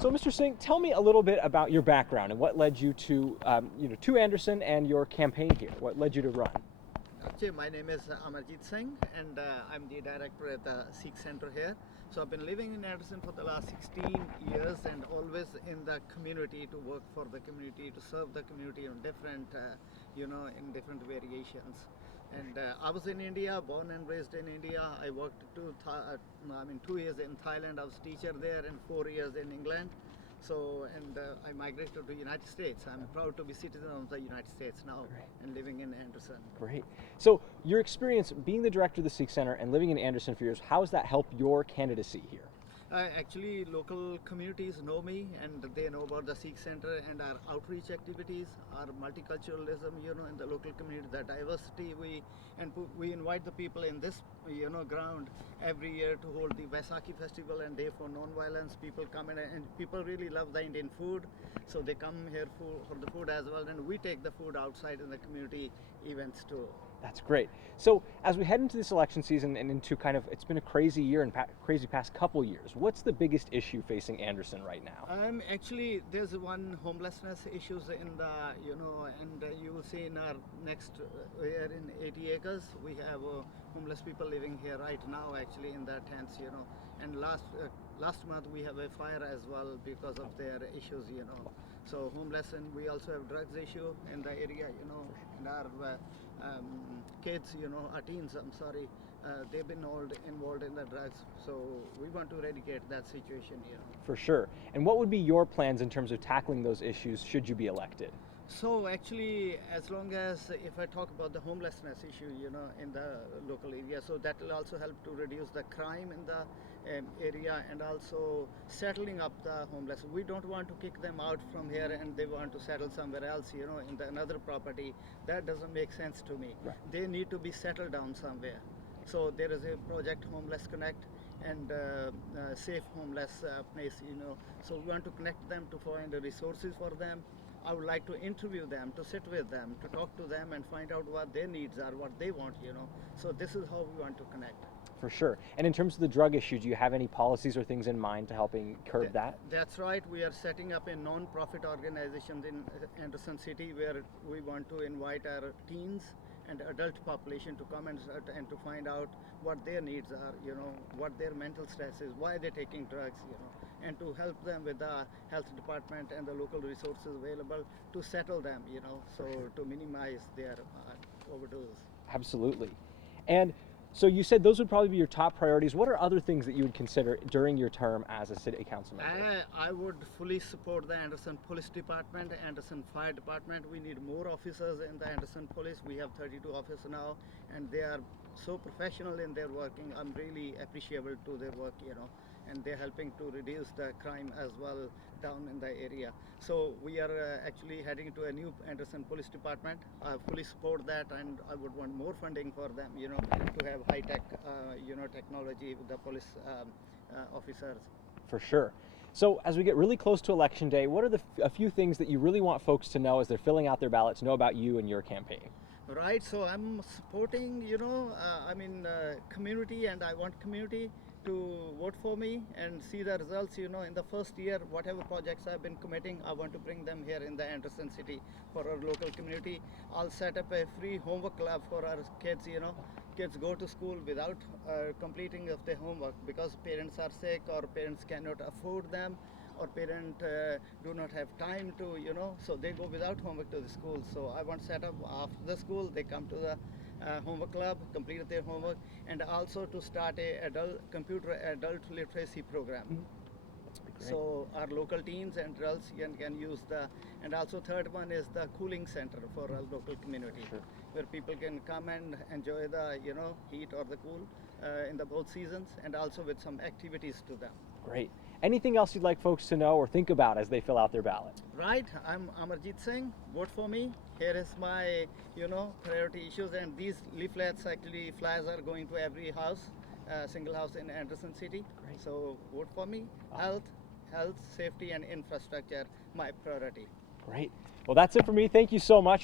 So, Mr. Singh, tell me a little bit about your background and what led you to, to Anderson and your campaign here. What led you to run? Actually, my name is Amarjit Singh, and I'm the director at the Sikh Center here. So I've been living in Anderson for the last 16 years, and always in the community, to work for the community, to serve the community on different, in different variations. And I was in India, born and raised in India. I worked 2 years in Thailand. I was teacher there, and 4 years in England. So, and I migrated to the United States. I'm proud to be citizen of the United States now. Great. And living in Anderson. Great. So, your experience being the director of the Sikh Center and living in Anderson for years, how has that helped your candidacy here? Actually, local communities know me, and they know about the Sikh Center and our outreach activities, our multiculturalism, in the local community, the diversity. We invite the people in this, ground every year to hold the Vaisakhi festival and Day for Non-Violence. People come in, and people really love the Indian food, so they come here for the food as well. And we take the food outside in the community events too. That's great. So as we head into this election season and into it's been a crazy year and crazy past couple years, what's the biggest issue facing Anderson right now? Actually, there's one homelessness issues in the, and you will see in our next year in 80 acres, we have homeless people living here right now, actually in the tents, and last month we have a fire as well because of their issues, So homeless, and we also have drugs issue in the area, and our kids, our teens, they've been all involved in the drugs. So we want to eradicate that situation here. For sure. And what would be your plans in terms of tackling those issues should you be elected? So actually, as long as, if I talk about the homelessness issue, in the local area, so that will also help to reduce the crime in the area, and also settling up the homeless. We don't want to kick them out from here and they want to settle somewhere else, in another property. That doesn't make sense to me. Right. They need to be settled down somewhere. So there is a project, Homeless Connect, and safe homeless place, So we want to connect them to find the resources for them. I would like to interview them, to sit with them, to talk to them and find out what their needs are, what they want, So this is how we want to connect. For sure. And in terms of the drug issue, do you have any policies or things in mind to helping curb that? That's right. We are setting up a non-profit organization in Anderson City where we want to invite our teens and adult population to come and to find out what their needs are, what their mental stress is, why they're taking drugs, and to help them with the health department and the local resources available to settle them, so to minimize their overdose. Absolutely. And so you said those would probably be your top priorities. What are other things that you would consider during your term as a city council member? I would fully support the Anderson Police Department, Anderson Fire Department. We need more officers in the Anderson Police. We have 32 officers now, and they are so professional in their working. I'm really appreciable to their work, and they're helping to reduce the crime as well down in the area. So we are actually heading to a new Anderson Police Department. I fully support that, and I would want more funding for them, to have high-tech, technology with the police officers. For sure. So as we get really close to Election Day, what are a few things that you really want folks to know as they're filling out their ballots, know about you and your campaign? Right, so I'm supporting, community, and I want community to vote for me and see the results, in the first year, whatever projects I've been committing, I want to bring them here in the Anderson City for our local community. I'll set up a free homework club for our kids, Kids go to school without completing of their homework because parents are sick or parents cannot afford them, or parents do not have time to, so they go without homework to the school. So I want to set up after the school, they come to the homework club, complete their homework, and also to start a computer adult literacy program. Great. So our local teens and adults can use and also third one is the cooling center for our local community. Sure. Where people can come and enjoy the, heat or the cool in the both seasons, and also with some activities to them. Great. Anything else you'd like folks to know or think about as they fill out their ballot? Right. I'm Amarjit Singh. Vote for me. Here is my, priority issues, and these leaflets, actually flyers, are going to every house, single house in Anderson City. Great. So vote for me. Awesome. Health, safety, and infrastructure, my priority. Great. Well, that's it for me. Thank you so much.